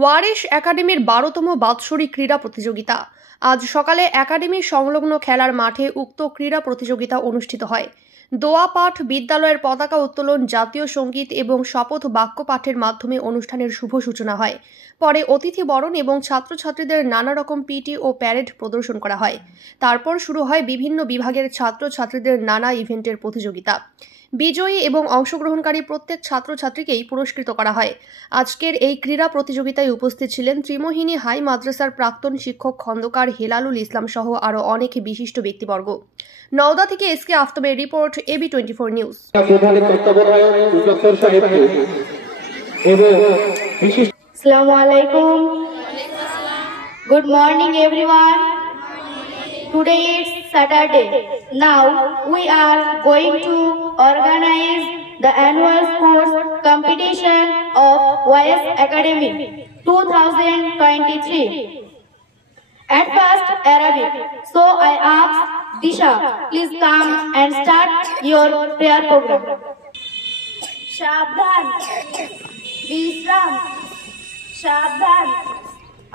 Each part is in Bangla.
ওয়ারিশ একাডেমির 12তম বাৎসরিক ক্রীড়া প্রতিযোগিতা। আজ সকালে একাডেমি সংলগ্ন খেলার মাঠে উক্ত ক্রীড়া প্রতিযোগিতা অনুষ্ঠিত হয়। দোয়া পাঠ, বিদ্যালয়ের পতাকা উত্তোলন, জাতীয় সঙ্গীত এবং শপথ বাক্য পাঠের মাধ্যমে অনুষ্ঠানের শুভ সূচনা হয়। পরে অতিথি বরণ এবং ছাত্রছাত্রীদের নানা রকম পিটি ও প্যারেড প্রদর্শন করা হয়। তারপর শুরু হয় বিভিন্ন বিভাগের ছাত্রছাত্রীদের নানা ইভেন্টের প্রতিযোগিতা। বিজয়ী এবং অংশগ্রহণকারী প্রত্যেক ছাত্রছাত্রীকেই পুরস্কৃত করা হয়। আজকের এই ক্রীড়া প্রতিযোগিতায় উপস্থিত ছিলেন ত্রিমোহিনী হাই মাদ্রাসার প্রাক্তন শিক্ষক খন্দকার হেলালুল ইসলাম সহ আরও অনেক বিশিষ্ট ব্যক্তিবর্গ। নওদা থেকে এসকে আফতাবের report, AB24 news. Assalamu alaikum. Good morning everyone. Today is Saturday. Now we are going to organize the annual sports competition of YS Academy 2023. At first Arabic. So I ask Disha, please come and start your prayer program. Shabdan, Visram, Shabdan.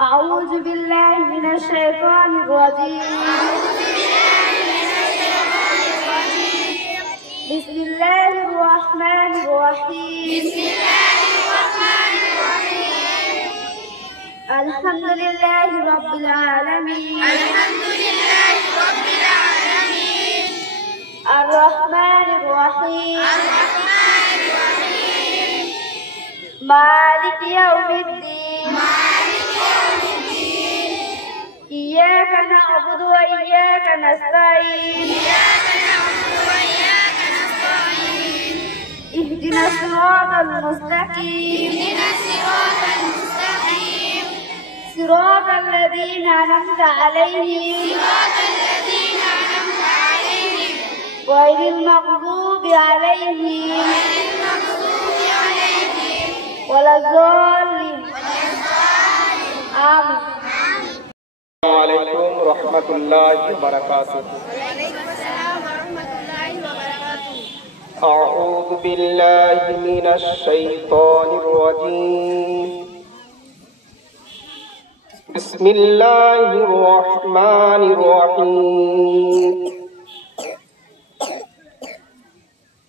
أعوذ بالله من الشيطان الرجيم. بسم الله الرحمن الرحيم. الحمد لله رب العالمين. الرحمن الرحيم. مالك يوم الدين. إياك نعبد وإياك نستعين. اهدنا الصراط المستقيم. صراط الذين أنعمت عليهم غير المغضوب عليهم ولا الضالين. آمين. السلام عليكم ورحمة الله وبركاته. أعوذ بالله من الشيطان الرجيم. بسم الله الرحمن الرحيم.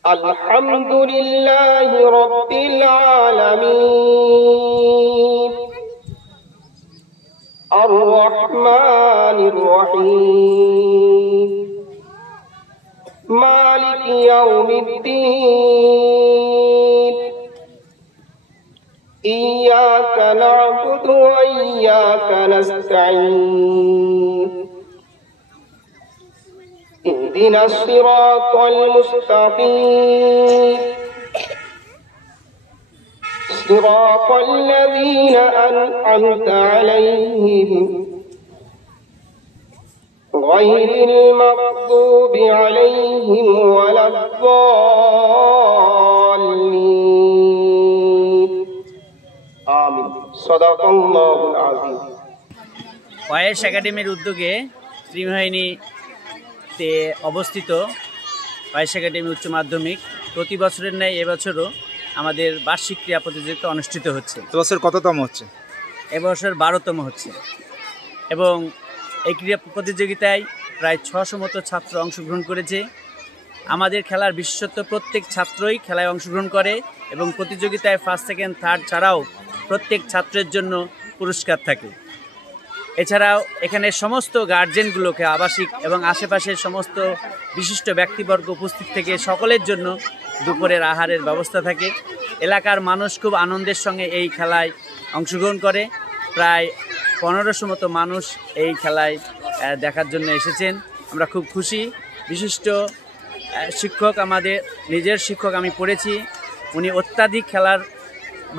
الحمد لله رب العالمين. الرحمن الرحيم. مالك يوم الدين. إياك نعبد وإياك نستعين. اهدنا الصراط المستقيم. صراط الذين أنعمت عليهم غير المغضوب عليهم ولا الضالين. آمين. صدق الله العظيم. ওয়াইএস একাডেমির উদ্যোগে ত্রিমোহিনীতে অবস্থিত ওয়াইএস একাডেমি উচ্চ মাধ্যমিক প্রতি বছরের ন্যায় এবছরও আমাদের বার্ষিক ক্রীড়া প্রতিযোগিতা অনুষ্ঠিত হচ্ছে। এবছর কততম হচ্ছে? এবছর 12তম হচ্ছে এবং এই ক্রীড়া প্রতিযোগিতায় প্রায় 600 মতো ছাত্র অংশগ্রহণ করেছে। আমাদের খেলার বিশেষত্ব প্রত্যেক ছাত্রই খেলায় অংশগ্রহণ করে এবং প্রতিযোগিতায় ফার্স্ট, সেকেন্ড, থার্ড ছাড়াও প্রত্যেক ছাত্রের জন্য পুরস্কার থাকে। এছাড়াও এখানে সমস্ত গার্জেনগুলোকে, আবাসিক এবং আশেপাশের সমস্ত বিশিষ্ট ব্যক্তিবর্গ উপস্থিত থেকে সকলের জন্য দুপুরের আহারের ব্যবস্থা থাকে। এলাকার মানুষ খুব আনন্দের সঙ্গে এই খেলায় অংশগ্রহণ করে। প্রায় 1500 মতো মানুষ এই খেলায় দেখার জন্য এসেছেন। আমরা খুব খুশি। বিশিষ্ট শিক্ষক, আমাদের নিজের শিক্ষক আমি পড়েছি, উনি অত্যাধিক খেলার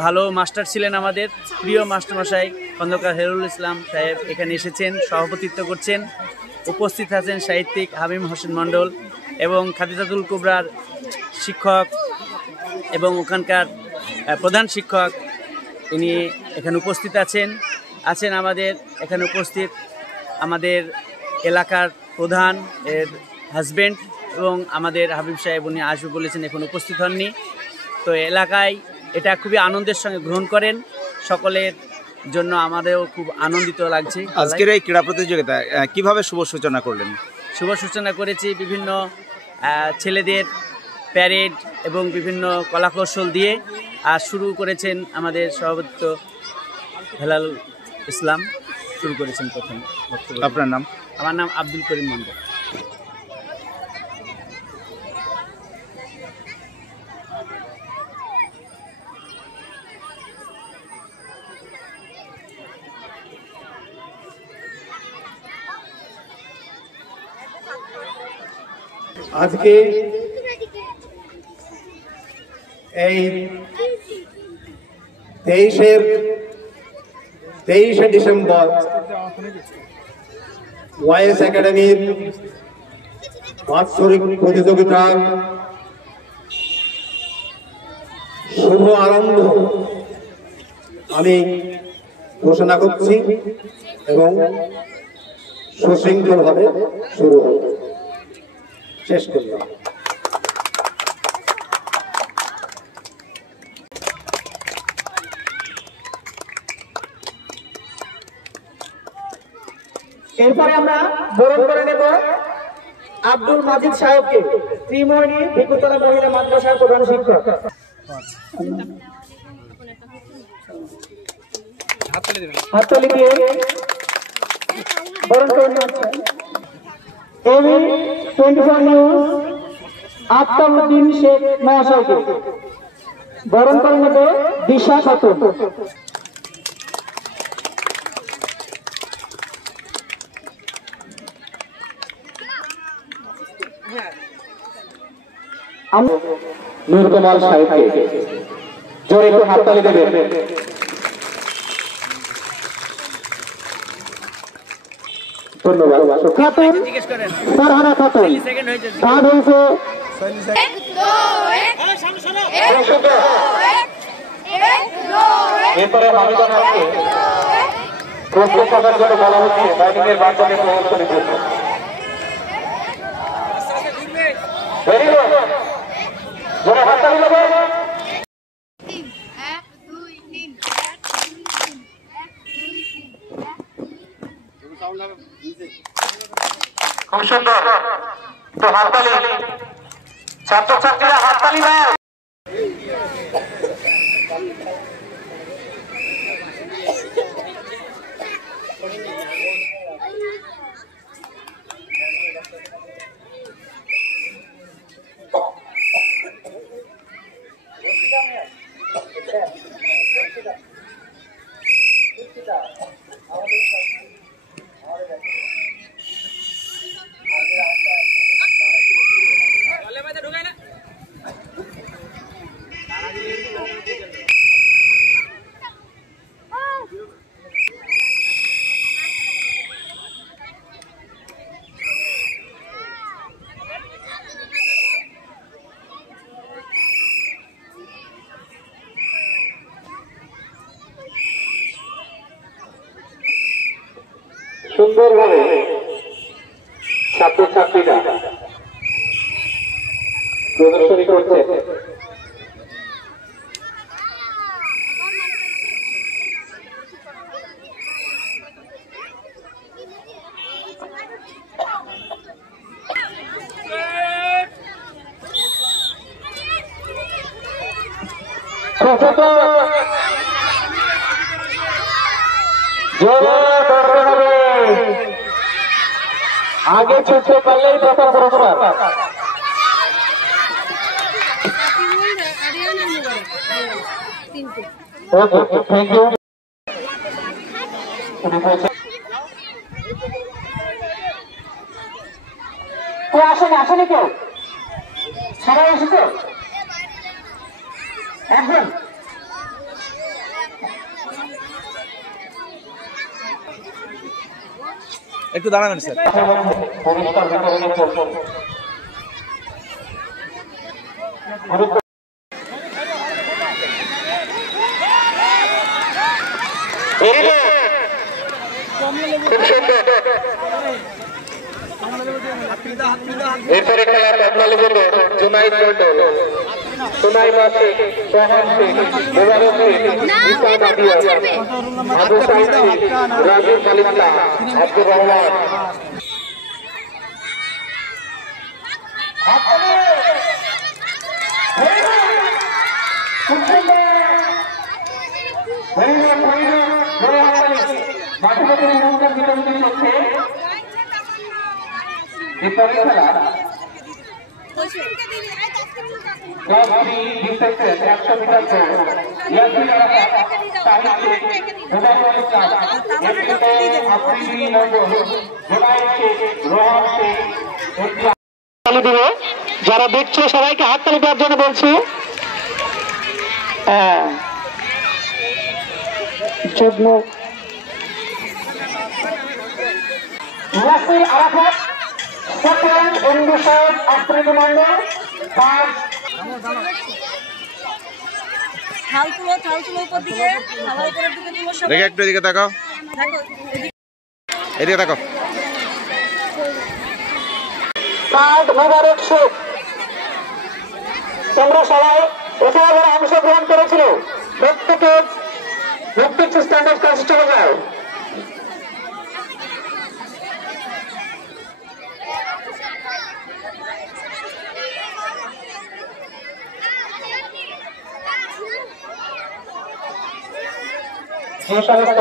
ভালো মাস্টার ছিলেন। আমাদের প্রিয় মাস্টারমশাই খন্দকার হেলালুল ইসলাম সাহেব এখানে এসেছেন, সভাপতিত্ব করছেন। উপস্থিত আছেন সাহিত্যিক হাবিম হোসেন মণ্ডল এবং খাদিজাতুল কুবরার শিক্ষক এবং ওখানকার প্রধান শিক্ষক, ইনি এখানে উপস্থিত আছেন। আমাদের এখানে উপস্থিত আমাদের এলাকার প্রধান এর হাজব্যান্ড এবং আমাদের হাবিব সাহেব, উনি আসবে বলেছেন, এখন উপস্থিত হননি। তো এলাকায় এটা খুবই আনন্দের সঙ্গে গ্রহণ করেন। সকলের জন্য আমাদেরও খুব আনন্দিত লাগছে। আজকের এই ক্রীড়া প্রতিযোগিতা কিভাবে শুভ সূচনা করলেন? শুভ সূচনা করেছি বিভিন্ন ছেলেদের প্যারেড এবং বিভিন্ন কলাকৌশল দিয়ে, আর শুরু করেছেন আমাদের সভাপতি হেলাল ইসলাম, শুরু করেছেন প্রথম বক্তব্য। আপনার নাম? আমার নাম আব্দুল করিম মন্ডল। আজকে এই 23শে ডিসেম্বর ওয়াইএস একাডেমির বাৎসরিক প্রতিযোগিতার শুভ আরম্ভ আমি ঘোষণা করছি এবং সুশৃঙ্খলভাবে শুরু হবে। শেষ করলাম। এরপরে আমরা বরণ করে নেব আব্দুল মাজিদ সাহেবকে, ত্রিমোহিনী ভিকুতলা মহিলা মাদ্রাসার প্রধান শিক্ষক। হাততালি দিয়ে বরণ করে নেওয়া এবি 24 নিউজ আক্তারউদ্দিন শেখ মহাশয়কে বরণ করে নেবে দিশা খাতুন। নুরকমাল সাহেবকে জোরে একটু হাততালি দেবে। ধন্যবাদ। খাতুন ফারহানা খাতুন, ভাগ হয়েছে এরপরে হামিদা নামকে প্রস্তুত থাকার জন্য বলা হচ্ছে ব্যাটিংয়ের বাচ্চাকে প্রদর্শনের জন্য। ভেরি গুড, জোরে হাততালি দেবে। খুব সুন্দর, তো হাততালি, ছাত্রছাত্রীরা হাততালি দাও। সুন্দরভাবে ছাত্রছাত্রীরা প্রদর্শনী করছে। आगे छूटते पहले ही प्रथम पुरस्कार। Okay, thank you. কেউ আসেনি কেউ? সবাই এসেছে? এখন একটু দাঁড়াবেন স্যার। এরপরে খেলার জুনাইদ মন্ডল সুনাইমা শেখ, সোহান শেখ, মোবারক শেখ, ইসা নাদিয়া, আবু সাইদ শেখ, রাজীব মালিকা, আব্দুর রহমান। যারা দেখছো সবাইকে হাততালি দেওয়ার জন্য বলছি। নাসির আরাফাত, সেকেন্ড ইন্ডিশন আফ্রিদি মন্ডল, দেখে একটু এদিকে তাকাও, এদিকে তাকাও। মোবারক শেখ। তোমরা সবাই এখানে যারা অংশগ্রহণ করেছিল প্রত্যেকে স্ট্যান্ডার্ড ক্লাসে চলে যাও। যে সমস্ত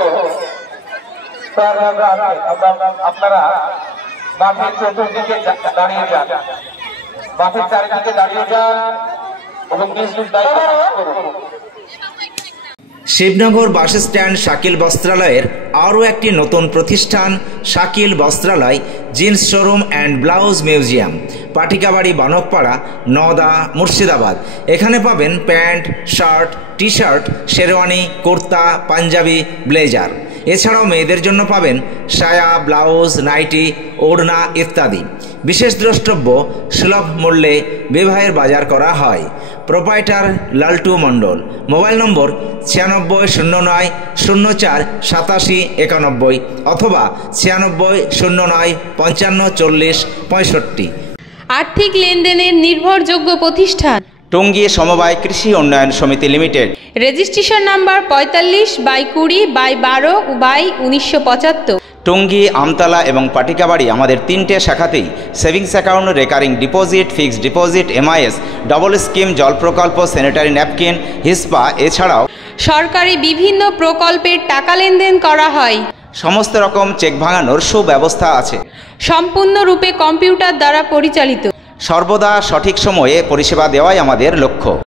আপনারা বাসের চতুর্দিকে দাঁড়িয়ে যান, বাসের চারিদিকে দাঁড়িয়ে যান এবং নিজ নিজ দায়িত্ব করুন। শিবনগর বাস স্ট্যান্ড শাকিল বস্ত্রালয়ের আরও একটি নতুন প্রতিষ্ঠান Shakil Bastralay jeans showroom and blouse museum, Patikabari, Banakpara, Nowda, Murshidabad. এখানে পাবেন pant, shirt, T shirt, sherwani, kurta, panjabi, blazer. এছাড়াও মেয়েদের জন্য পাবেন সায়া, ব্লাউজ, নাইটি, ওড়না ইত্যাদি। বিশেষ দ্রষ্টব্য, সুলভ মূল্যে বিবাহের বাজার করা হয়। প্রোপাইটার লালটু মণ্ডল। মোবাইল নম্বর 9609048791 অথবা 9609554065। আর্থিক লেনদেনের নির্ভরযোগ্য প্রতিষ্ঠান টঙ্গী সমবায় কৃষি উন্নয়ন সমিতি limited. Registration number 45/20/12/1975। Tongi, Amtala এবং পাটিকাবাড়ি আমাদের 3টে শাখাতেই savings account, recurring deposit, fixed deposit, MIS, double scheme, জল প্রকল্প, স্যানিটারি ন্যাপকিন, হিসপা এছাড়াও সরকারি বিভিন্ন প্রকল্পের টাকা লেনদেন করা হয়। সমস্ত রকম চেক ভাঙানোর সুব্যবস্থা আছে। সম্পূর্ণরূপে কম্পিউটার দ্বারা পরিচালিত। সর্বদা সঠিক সময়ে পরিষেবা দেওয়াই আমাদের লক্ষ্য।